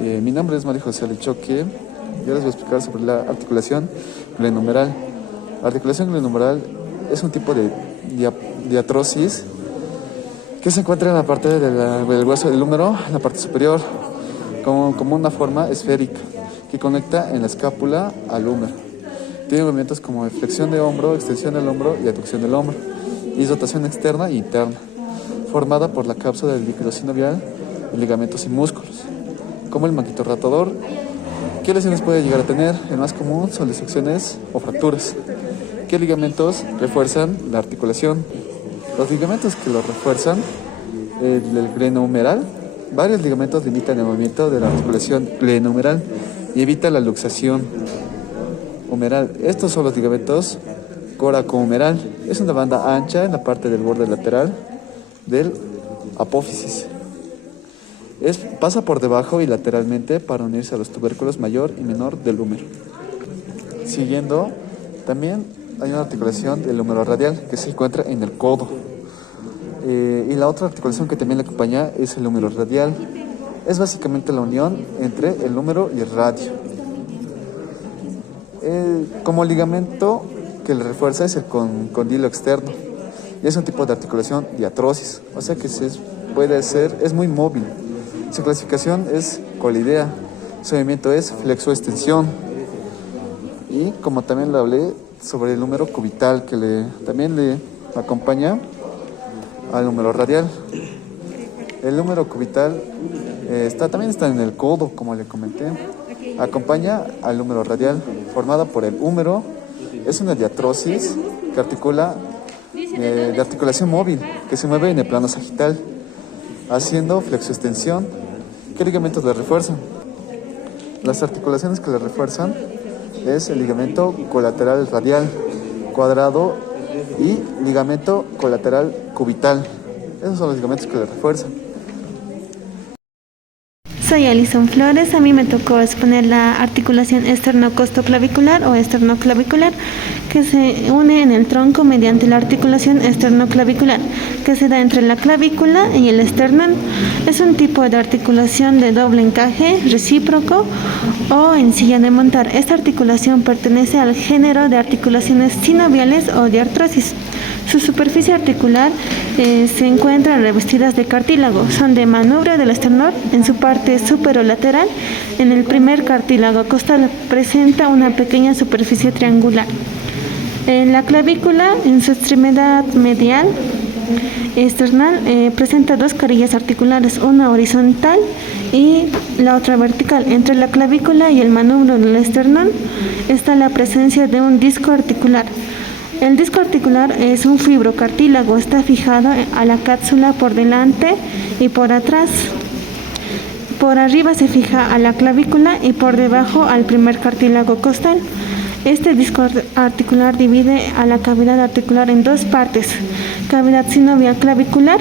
Mi nombre es María José Lechoque. Yo les voy a explicar sobre la articulación glenohumeral. La articulación glenohumeral es un tipo de diatrosis que se encuentra en la parte del hueso del húmero, en la parte superior, como una forma esférica que conecta en la escápula al húmero. Tiene movimientos como flexión de hombro, extensión del hombro y aducción del hombro, y dotación externa e interna, formada por la cápsula del líquido sinovial y ligamentos y músculos, como el manguito rotador. ¿Qué lesiones puede llegar a tener? El más común son disecciones o fracturas. ¿Qué ligamentos refuerzan la articulación? Los ligamentos que lo refuerzan, el glenohumeral, varios ligamentos limitan el movimiento de la articulación glenohumeral y evitan la luxación humeral. Estos son los ligamentos coracohumeral. Es una banda ancha en la parte del borde lateral del apófisis. Pasa por debajo y lateralmente para unirse a los tubérculos mayor y menor del húmero. Siguiendo, también hay una articulación del húmero radial que se encuentra en el codo. Y la otra articulación que también le acompaña es el húmero radial. Es básicamente la unión entre el húmero y el radio. Como ligamento que le refuerza es el condilo externo. Y es un tipo de articulación diatrosis, o sea que es muy móvil. Su clasificación es colidea. Su movimiento es flexoextensión. Y como también le hablé sobre el húmero cubital, que también le acompaña al húmero radial. El húmero cubital también está en el codo, como le comenté. Acompaña al húmero radial, formada por el húmero. Es una diatrosis que de articulación móvil, que se mueve en el plano sagital, haciendo flexoextensión. ¿Qué ligamentos le refuerzan? Las articulaciones que le refuerzan es el ligamento colateral radial, cuadrado y ligamento colateral cubital. Esos son los ligamentos que le refuerzan. Soy Alison Flores. A mí me tocó exponer la articulación esternocostoclavicular o esternoclavicular, que se une en el tronco mediante la articulación esternoclavicular, que se da entre la clavícula y el esternón. Es un tipo de articulación de doble encaje, recíproco o en silla de montar. Esta articulación pertenece al género de articulaciones sinoviales o diartrosis. Su superficie articular se encuentran revestidas de cartílago. Son de manubrio del esternón en su parte superolateral. En el primer cartílago costal presenta una pequeña superficie triangular. En la clavícula, en su extremidad medial external, presenta dos carillas articulares, una horizontal y la otra vertical. Entre la clavícula y el manubrio del esternón está la presencia de un disco articular. El disco articular es un fibrocartílago, está fijado a la cápsula por delante y por atrás. Por arriba se fija a la clavícula y por debajo al primer cartílago costal. Este disco articular divide a la cavidad articular en dos partes: cavidad sinovial clavicular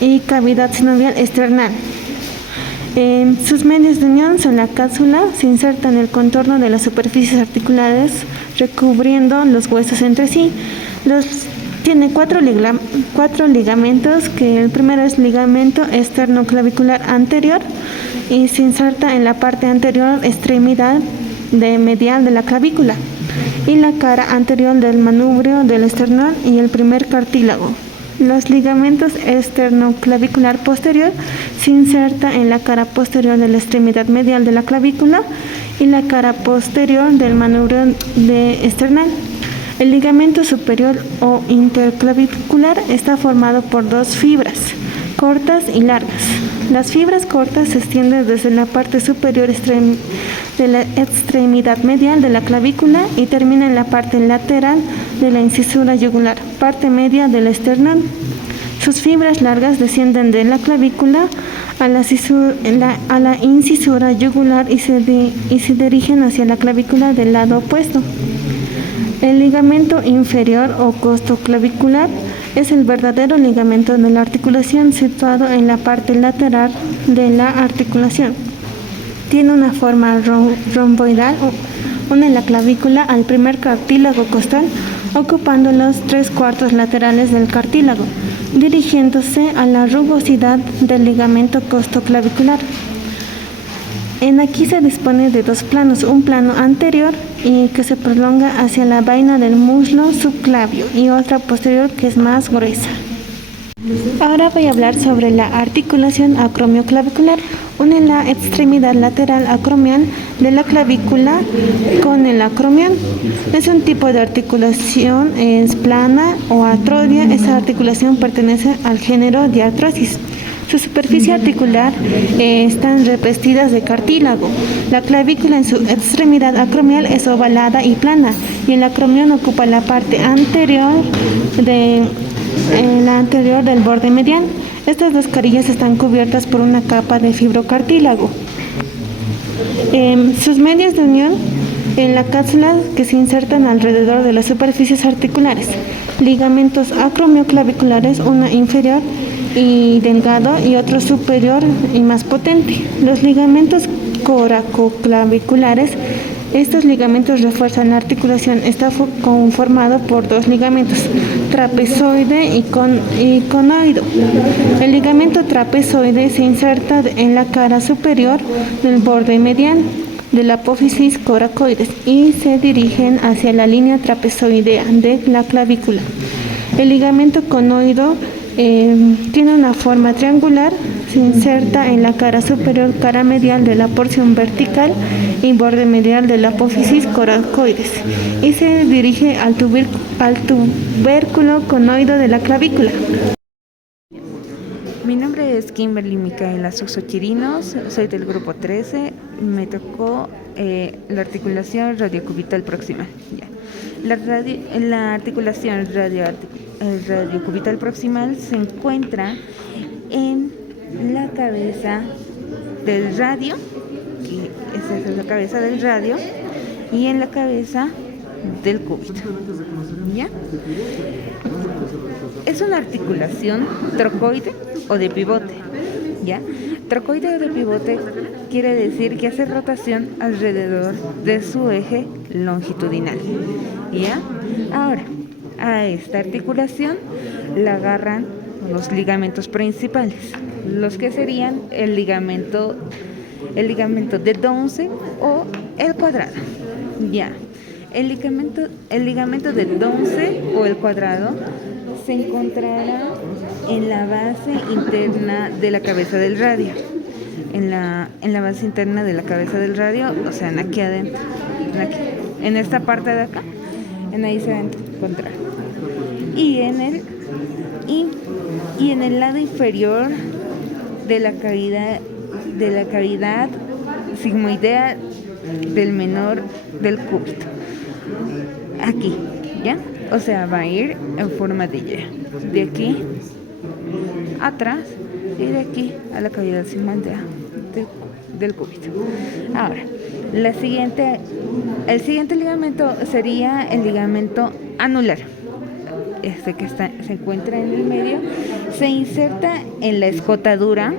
y cavidad sinovial esternal. Sus medios de unión son la cápsula, se inserta en el contorno de las superficies articulares, recubriendo los huesos entre sí. Tiene cuatro ligamentos, que el primero es ligamento esternoclavicular anterior y se inserta en la parte anterior extremidad medial de la clavícula y la cara anterior del manubrio del esternón y el primer cartílago. Los ligamentos esternoclavicular posterior se inserta en la cara posterior de la extremidad medial de la clavícula y la cara posterior del manubrio esternal. El ligamento superior o interclavicular está formado por dos fibras cortas y largas. Las fibras cortas se extienden desde la parte superior de la extremidad medial de la clavícula y terminan en la parte lateral de la incisura yugular, parte media del esternón. Sus fibras largas descienden de la clavícula a la incisura yugular y se dirigen hacia la clavícula del lado opuesto. El ligamento inferior o costoclavicular es el verdadero ligamento de la articulación, situado en la parte lateral de la articulación. Tiene una forma romboidal, une la clavícula al primer cartílago costal, ocupando los 3/4 laterales del cartílago, dirigiéndose a la rugosidad del ligamento costoclavicular. En aquí se dispone de dos planos, un plano anterior y que se prolonga hacia la vaina del muslo subclavio y otra posterior que es más gruesa. Ahora voy a hablar sobre la articulación acromioclavicular. Une la extremidad lateral acromial de la clavícula con el acromion. Es un tipo de articulación, es plana o artroidea. Esa articulación pertenece al género diartrosis. Su superficie articular están revestidas de cartílago. La clavícula en su extremidad acromial es ovalada y plana y el acromion ocupa la parte anterior del borde mediano. Estas dos carillas están cubiertas por una capa de fibrocartílago. Sus medios de unión en la cápsula que se insertan alrededor de las superficies articulares. Ligamentos acromioclaviculares, uno inferior y delgado y otro superior y más potente. Los ligamentos coracoclaviculares. Estos ligamentos refuerzan la articulación. Está conformado por dos ligamentos, trapezoide y conoido. El ligamento trapezoide se inserta en la cara superior del borde mediano de la apófisis coracoides y se dirigen hacia la línea trapezoidea de la clavícula. El ligamento conoido tiene una forma triangular, se inserta en la cara superior, cara medial de la porción vertical y borde medial de la apófisis coracoides y se dirige al tubérculo conoido de la clavícula. Mi nombre es Kimberly Micaela Suso Chirinos, soy del grupo 13, me tocó la articulación radiocubital proximal. Ya. La articulación radiocubital proximal se encuentra en la cabeza del radio, que esa es la cabeza del radio, y en la cabeza del cúbito. ¿Ya? Es una articulación trocoide o de pivote. ¿Ya? Trocoide o de pivote quiere decir que hace rotación alrededor de su eje longitudinal. ¿Ya? Ahora, a esta articulación la agarran los ligamentos principales, los que serían el ligamento de Downs o el cuadrado. Ya. El ligamento de Downs o el cuadrado se encontrará en la base interna de la cabeza del radio. En la base interna de la cabeza del radio, o sea, aquí adentro. En esta parte de acá, en ahí se va a encontrar. Y en el lado inferior de la cavidad sigmoidea del menor del cúbito. Aquí, ¿ya? O sea, va a ir en forma de Y. De aquí atrás y de aquí a la cavidad sigmoidea del cúbito. Ahora, el siguiente ligamento sería el ligamento anular. Este que se encuentra en el medio, se inserta en la escotadura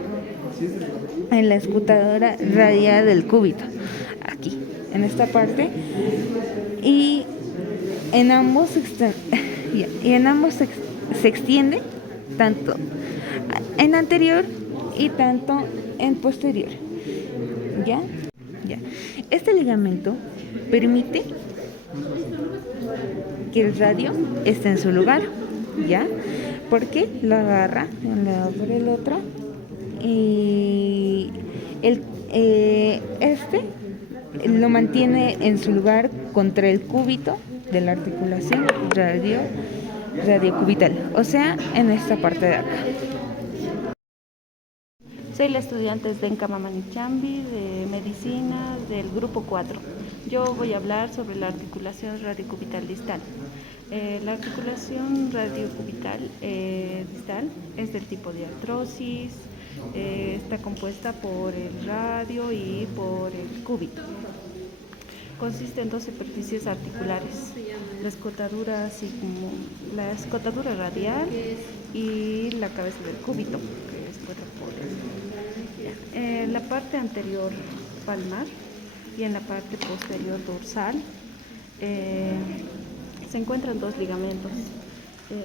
radial del cúbito, aquí, en esta parte, y en ambos se extiende tanto en anterior y tanto en posterior. ¿Ya? Este ligamento permite que el radio esté en su lugar, ¿ya? Porque lo agarra de un lado por el otro y lo mantiene en su lugar contra el cúbito de la articulación radiocubital, o sea, en esta parte de acá. Soy la estudiante Zdenka Mamanichambi de Medicina del grupo 4. Yo voy a hablar sobre la articulación radiocubital distal. La articulación radiocubital distal es del tipo de artrosis, está compuesta por el radio y por el cúbito. Consiste en dos superficies articulares, la escotadura radial y la cabeza del cúbito, que es por en la parte anterior palmar y en la parte posterior dorsal se encuentran dos ligamentos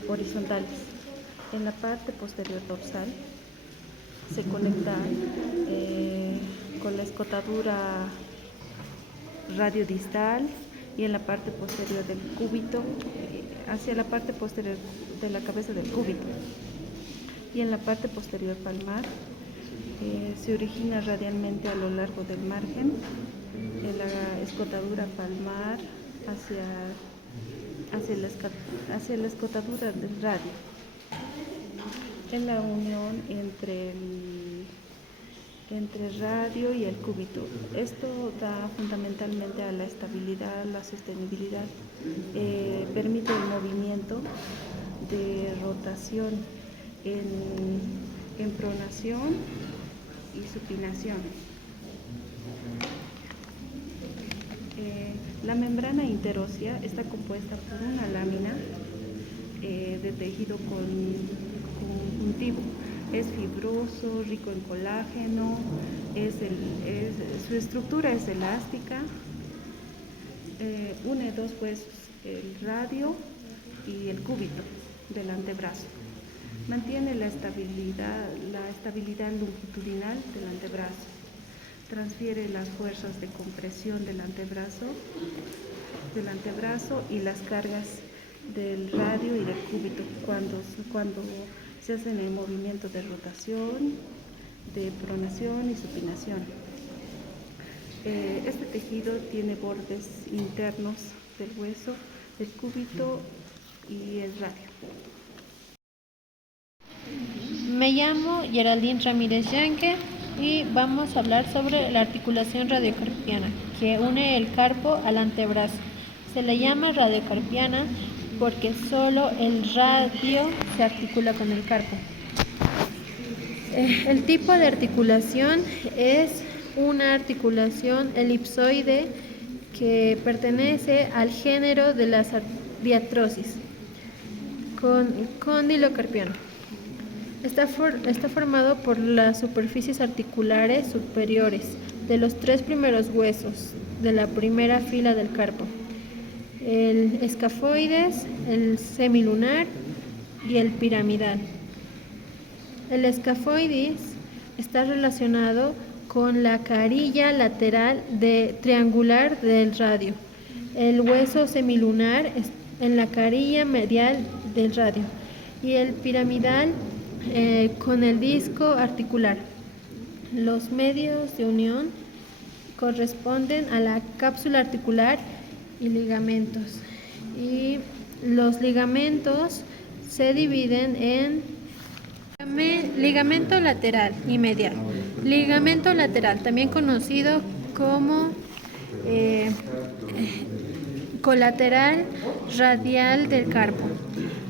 horizontales. En la parte posterior dorsal se conectan con la escotadura radiodistal y en la parte posterior del cúbito, hacia la parte posterior de la cabeza del cúbito. Y en la parte posterior palmar se origina radialmente a lo largo del margen, en la escotadura palmar hacia la escotadura del radio. En la unión entre el radio y el cúbito. Esto da fundamentalmente a la estabilidad, la sostenibilidad, permite el movimiento de rotación en pronación y supinación. La membrana interósea está compuesta por una lámina de tejido conjuntivo. Es fibroso, rico en colágeno, su estructura es elástica, une dos huesos, el radio y el cúbito del antebrazo. Mantiene la estabilidad longitudinal del antebrazo. Transfiere las fuerzas de compresión del antebrazo y las cargas del radio y del cúbito cuando se hacen el movimiento de rotación, de pronación y supinación. Este tejido tiene bordes internos del hueso, del cúbito y el radio. Me llamo Geraldine Ramírez Yanque y vamos a hablar sobre la articulación radiocarpiana que une el carpo al antebrazo. Se le llama radiocarpiana porque solo el radio se articula con el carpo. El tipo de articulación es una articulación elipsoide que pertenece al género de las diatrosis, condilocarpiano. Está formado por las superficies articulares superiores de los tres primeros huesos de la primera fila del carpo: el escafoides, el semilunar y el piramidal. El escafoides está relacionado con la carilla lateral triangular del radio. El hueso semilunar en la carilla medial del radio y el piramidal con el disco articular. Los medios de unión corresponden a la cápsula articular y ligamentos. Y los ligamentos se dividen en ligamento lateral y medial. Ligamento lateral, también conocido como colateral radial del carpo,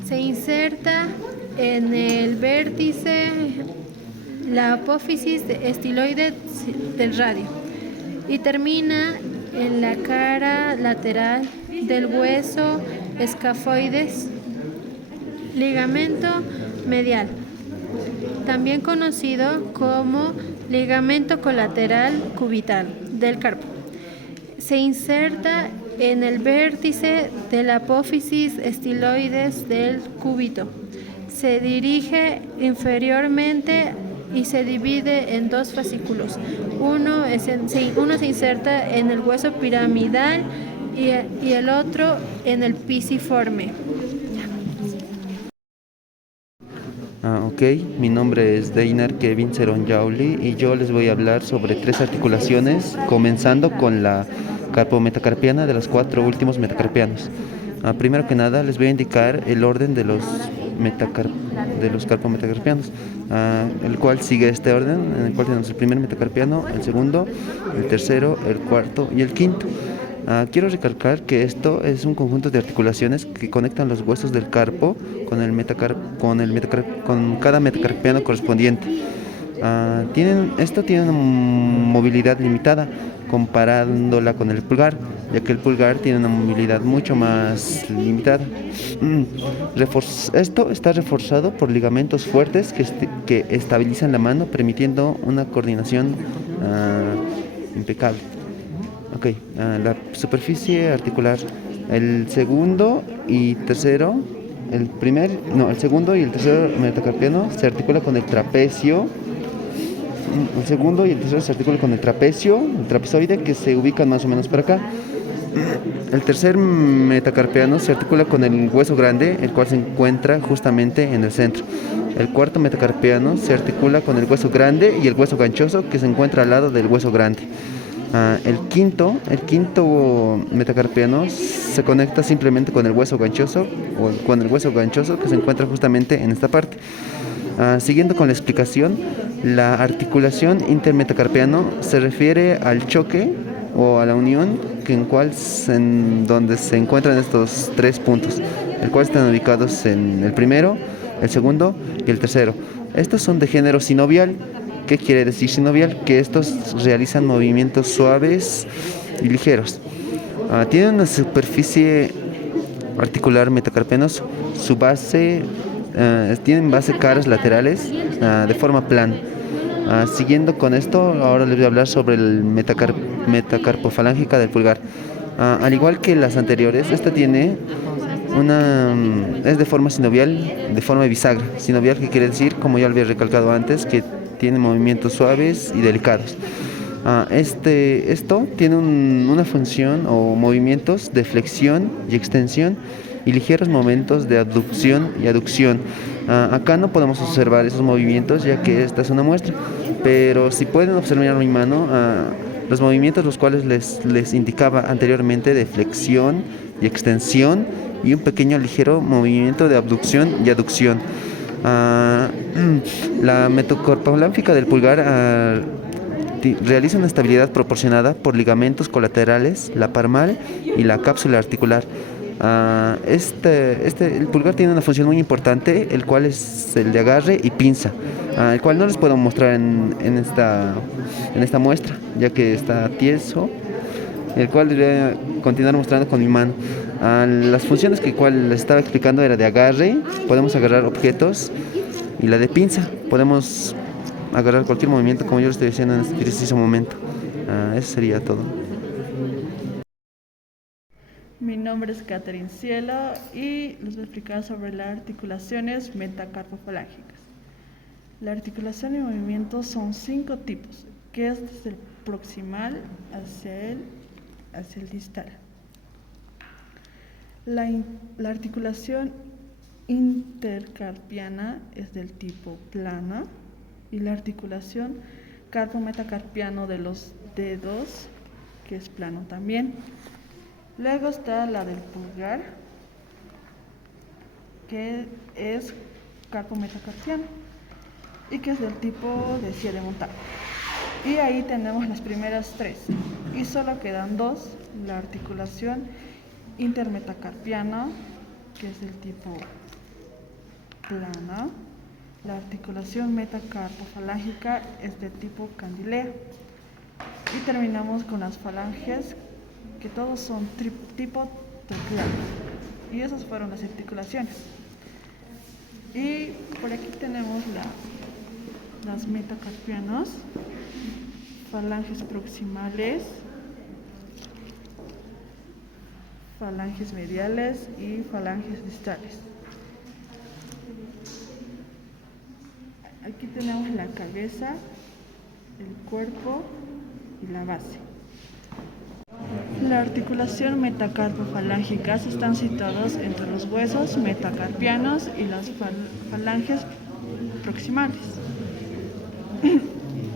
se inserta en el vértice, la apófisis estiloide del radio y termina en la cara lateral del hueso escafoides. Ligamento medial, también conocido como ligamento colateral cubital del carpo, se inserta en el vértice de la apófisis estiloides del cúbito. Se dirige inferiormente y se divide en dos fascículos. Uno se inserta en el hueso piramidal y el otro en el pisiforme. Ok, mi nombre es Deinar Kevin Cerón Yauli y yo les voy a hablar sobre tres articulaciones, comenzando con la carpometacarpiana de los cuatro últimos metacarpianos. Primero que nada les voy a indicar el orden de los carpometacarpianos, el cual sigue este orden, en el cual tenemos el primer metacarpiano, el segundo, el tercero, el cuarto y el quinto. Quiero recalcar que esto es un conjunto de articulaciones que conectan los huesos del carpo con cada metacarpiano correspondiente. Esto tiene una movilidad limitada comparándola con el pulgar, ya que el pulgar tiene una movilidad mucho más limitada. Esto está reforzado por ligamentos fuertes que estabilizan la mano, permitiendo una coordinación impecable. Ok, la superficie articular, el segundo y el tercero metacarpiano se articula con el trapecio el segundo y el tercero se articulan con el trapecio, el trapezoide, que se ubican más o menos por acá. El tercer metacarpiano se articula con el hueso grande, el cual se encuentra justamente en el centro. El cuarto metacarpiano se articula con el hueso grande y el hueso ganchoso, que se encuentra al lado del hueso grande. El quinto metacarpiano se conecta simplemente con el hueso ganchoso o con el hueso ganchoso que se encuentra justamente en esta parte. Siguiendo con la explicación, la articulación intermetacarpiano se refiere al choque o a la unión en donde se encuentran estos tres puntos, el cual están ubicados en el primero, el segundo y el tercero. Estos son de género sinovial. ¿Qué quiere decir sinovial? Que estos realizan movimientos suaves y ligeros. Tienen una superficie articular metacarpianos, su base, tienen base caras laterales de forma plana. Siguiendo con esto, ahora les voy a hablar sobre el metacarpofalángica del pulgar. Al igual que las anteriores, esta es de forma sinovial, de forma bisagra. Sinovial, que quiere decir, como ya lo había recalcado antes, que tiene movimientos suaves y delicados. Esto tiene una función o movimientos de flexión y extensión y ligeros momentos de abducción y aducción. Acá no podemos observar esos movimientos, ya que esta es una muestra, pero si pueden observar mi mano, los movimientos los cuales les indicaba anteriormente de flexión y extensión y un pequeño ligero movimiento de abducción y aducción. La metacarpofalángica del pulgar realiza una estabilidad proporcionada por ligamentos colaterales, la palmar y la cápsula articular. El pulgar tiene una función muy importante, el cual es el de agarre y pinza, el cual no les puedo mostrar en esta muestra, ya que está tieso, el cual voy a continuar mostrando con mi mano. Las funciones cual les estaba explicando era de agarre, podemos agarrar objetos, y la de pinza, podemos agarrar cualquier movimiento, como yo lo estoy diciendo en este preciso momento. Eso sería todo. Mi nombre es Catherine Cielo y les voy a explicar sobre las articulaciones metacarpofalángicas. La articulación y movimiento son 5 tipos, que es desde el proximal hacia el distal. La articulación intercarpiana es del tipo plana y la articulación carpo-metacarpiano de los dedos, que es plano también. Luego está la del pulgar, que es carpo-metacarpiano y que es del tipo de silla de montar. Y ahí tenemos las primeras 3 y solo quedan 2, la articulación intermetacarpiana, que es del tipo plana, la articulación metacarpofalángica es de tipo candilea y terminamos con las falanges, que todos son tipo triangular. Y esas fueron las articulaciones. Y por aquí tenemos las metacarpianas, falanges proximales, falanges mediales y falanges distales. Aquí tenemos la cabeza, el cuerpo y la base. La articulación metacarpofalángica están situados entre los huesos metacarpianos y las falanges proximales.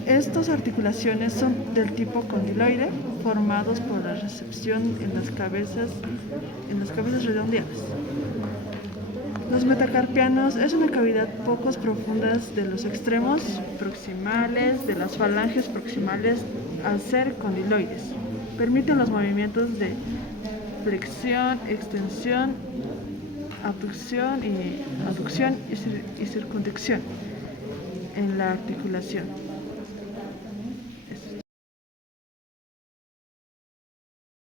Estas articulaciones son del tipo condiloide, formados por la recepción en las cabezas redondeadas. Los metacarpianos es una cavidad poco profunda de los extremos proximales de las falanges proximales al ser condiloides. Permiten los movimientos de flexión, extensión, abducción y circunducción en la articulación.